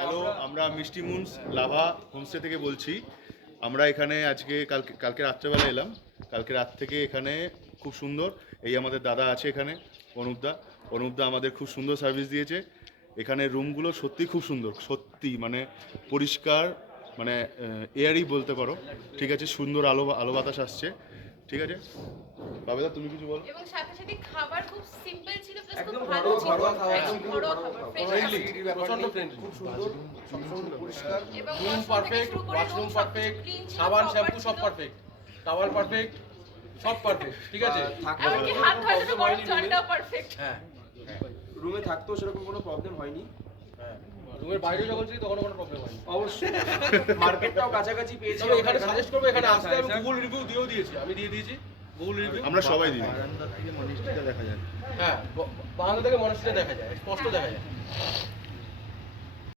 Hello, আমরা মিষ্টি moons lava homestay থেকে বলছি। আমরা এখানে আজকে কালকে রাত্রেবেলা এলাম। কালকে রাত থেকে এখানে খুব সুন্দর, এই আমাদের দাদা আছে এখানে, অনুপদা আমাদের খুব সুন্দর সার্ভিস দিয়েছে। এখানে রুমগুলো সত্যি খুব সুন্দর, সত্যি মানে পরিষ্কার, মানে এয়ারই বলতে পারো। ঠিক আছে, সুন্দর আলো আলো বাতাস আসছে। ঠিক আছে বাবেদা, তুমি কিছু বলো। এবং সাথে সাথে খাবার খুব সিম্পল ছিল, প্লাস খুব একদম ভালো ছিল। ঘরোয়া খাবার, একদম ঘরোয়া খাবার, ফ্রেশ প্রচন্ড ফ্রেন্ডলি, খুব সুন্দর, সবসময় পরিষ্কার, এবং রুম পারফেক্ট, ওয়াশরুম পারফেক্ট, সাবান শ্যাম্পু সব পারফেক্ট, টাওয়াল পারফেক্ট, সব পারফেক্ট। ঠিক আছে, এমনকি হাত ধোয়ার বড় জলটাও পারফেক্ট। হ্যাঁ, রুমে থাকতেও সেরকম কোনো প্রবলেম হয়নি। হ্যাঁ, রুমের বাইরে যখন ছিলি তখন কোনো প্রবলেম হয়নি। অবশ্যই মার্কেটটাও কাছাকাছি পেয়েছি। তবে এখানে সাজেস্ট করবো, এখানে আসতে আমি গুগল রিভিউ দিয়েও দিয়েছি, আমি দিয়ে দিয়েছি গুগল রিভিউ। আমরা সবাই দিই। বারান্দা থেকে মনিস্ট্রিটা দেখা যায়। হ্যাঁ, বারান্দা থেকে মনস্ট্রিটা দেখা যায়, স্পষ্ট দেখা যায়।